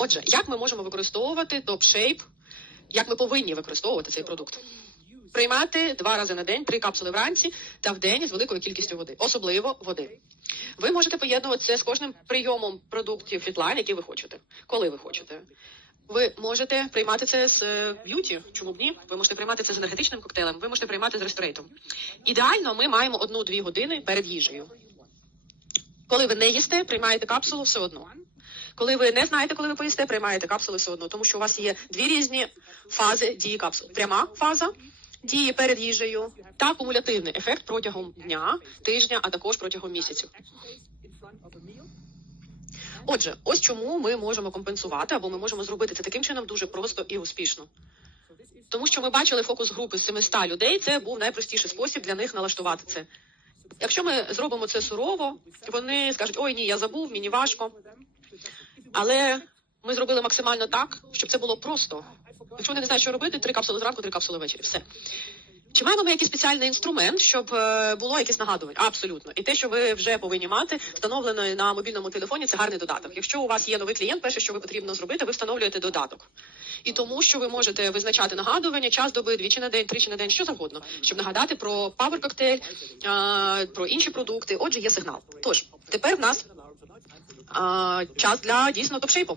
Отже, як ми можемо використовувати топ-шейп, як ми повинні використовувати цей продукт? Приймати два рази на день три капсули вранці та в день з великою кількістю води, особливо води. Ви можете поєднувати це з кожним прийомом продуктів Фітлайн, які ви хочете, коли ви хочете. Ви можете приймати це з е, б'юті, чому б ні? Ви можете приймати це з енергетичним коктейлем, ви можете приймати з ресторейтом. Ідеально, ми маємо одну-дві години перед їжею. Коли ви не їсте, приймаєте капсулу все одно. Коли ви не знаєте, коли ви поїсте, приймаєте капсули все одно, тому що у вас є дві різні фази дії капсул: пряма фаза дії перед їжею та кумулятивний ефект протягом дня, тижня, а також протягом місяців. Отже, ось чому ми можемо компенсувати або ми можемо зробити це таким чином дуже просто і успішно. Тому що ми бачили фокус групи з 700 людей, це був найпростіший спосіб для них налаштувати це. Якщо ми зробимо це сурово, вони скажуть: ой, ні, я забув, мені важко. Але ми зробили максимально так, щоб це було просто. Якщо вони не знають, що робити, три капсули зранку, три капсули ввечері. Все. Чи маємо ми якийсь спеціальний інструмент, щоб е, було якесь нагадування? Абсолютно. І те, що ви вже повинні мати, встановлено на мобільному телефоні, це гарний додаток. Якщо у вас є новий клієнт, перше, що ви потрібно зробити, ви встановлюєте додаток. І тому, що ви можете визначати нагадування, час доби, двічі на день, тричі на день, що завгодно, щоб нагадати про Power коктейль, про інші продукти. Отже, є сигнал. Тож тепер в нас час для дійсно топ-шейпу.